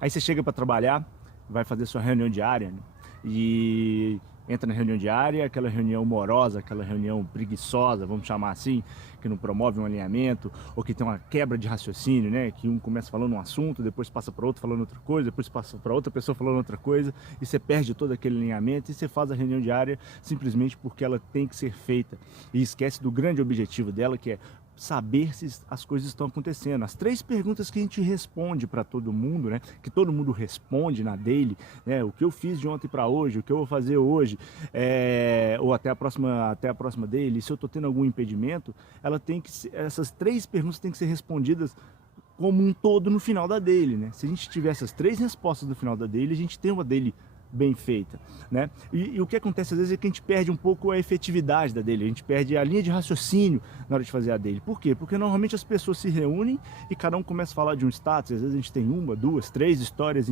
Aí você chega para trabalhar, vai fazer sua reunião diária, né? E entra na reunião diária, aquela reunião morosa, aquela reunião preguiçosa, vamos chamar assim, que não promove um alinhamento, ou que tem uma quebra de raciocínio, né? Que um começa falando um assunto, depois passa para outro falando outra coisa, depois passa para outra pessoa falando outra coisa, e você perde todo aquele alinhamento e você faz a reunião diária simplesmente porque ela tem que ser feita. E esquece do grande objetivo dela, que é saber se as coisas estão acontecendo. As 3 perguntas que a gente responde para todo mundo, né? Que todo mundo responde na daily, né? O que eu fiz de ontem para hoje, o que eu vou fazer hoje, ou até a próxima daily, se eu estou tendo algum impedimento, essas 3 perguntas têm que ser respondidas como um todo no final da daily, né? Se a gente tiver essas 3 respostas no final da daily, a gente tem uma daily bem feita, né? E o que acontece às vezes é que a gente perde um pouco a efetividade da daily, a gente perde a linha de raciocínio na hora de fazer a daily. Por quê? Porque normalmente as pessoas se reúnem e cada um começa a falar de um status, às vezes a gente tem 1, 2, 3 histórias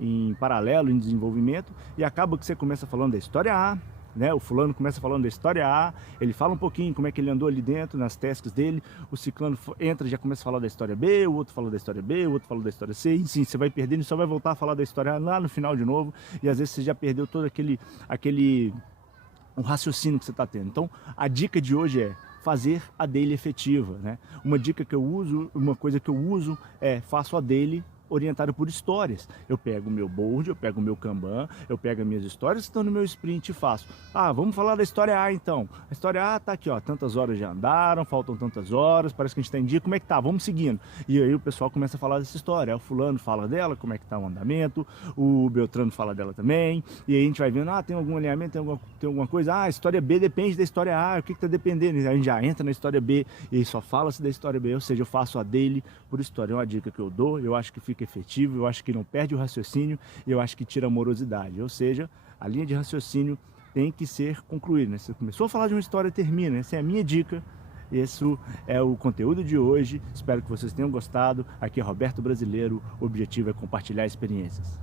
em paralelo, em desenvolvimento, e acaba que você começa falando da história A, né? O fulano começa falando da história A, ele fala um pouquinho como é que ele andou ali dentro, nas tasks dele, o ciclano entra e já começa a falar da história B, o outro fala da história B, o outro fala da história C, e sim, você vai perdendo e só vai voltar a falar da história A lá no final de novo, e às vezes você já perdeu todo o raciocínio que você está tendo. Então, a dica de hoje é fazer a daily efetiva, né? Uma dica que eu uso, uma coisa que eu uso é faço a daily orientado por histórias. Eu pego o meu board, eu pego o meu Kanban, eu pego as minhas histórias que estão no meu sprint e faço. Ah, vamos falar da história A então. A história A tá aqui, ó, tantas horas já andaram, faltam tantas horas, parece que a gente tá em dia, como é que tá? Vamos seguindo. E aí o pessoal começa a falar dessa história. Aí o fulano fala dela, como é que tá o andamento, o Beltrano fala dela também, e aí a gente vai vendo, ah, tem algum alinhamento, tem alguma coisa, ah, a história B depende da história A, o que tá dependendo? E aí a gente já entra na história B e aí só fala-se da história B, ou seja, eu faço a daily por história. É uma dica que eu dou, eu acho que fica efetivo, eu acho que não perde o raciocínio e eu acho que tira a morosidade, ou seja, a linha de raciocínio tem que ser concluída, né? Você começou a falar de uma história, termina, essa é a minha dica, esse é o conteúdo de hoje, espero que vocês tenham gostado, aqui é Roberto Brasileiro, o objetivo é compartilhar experiências.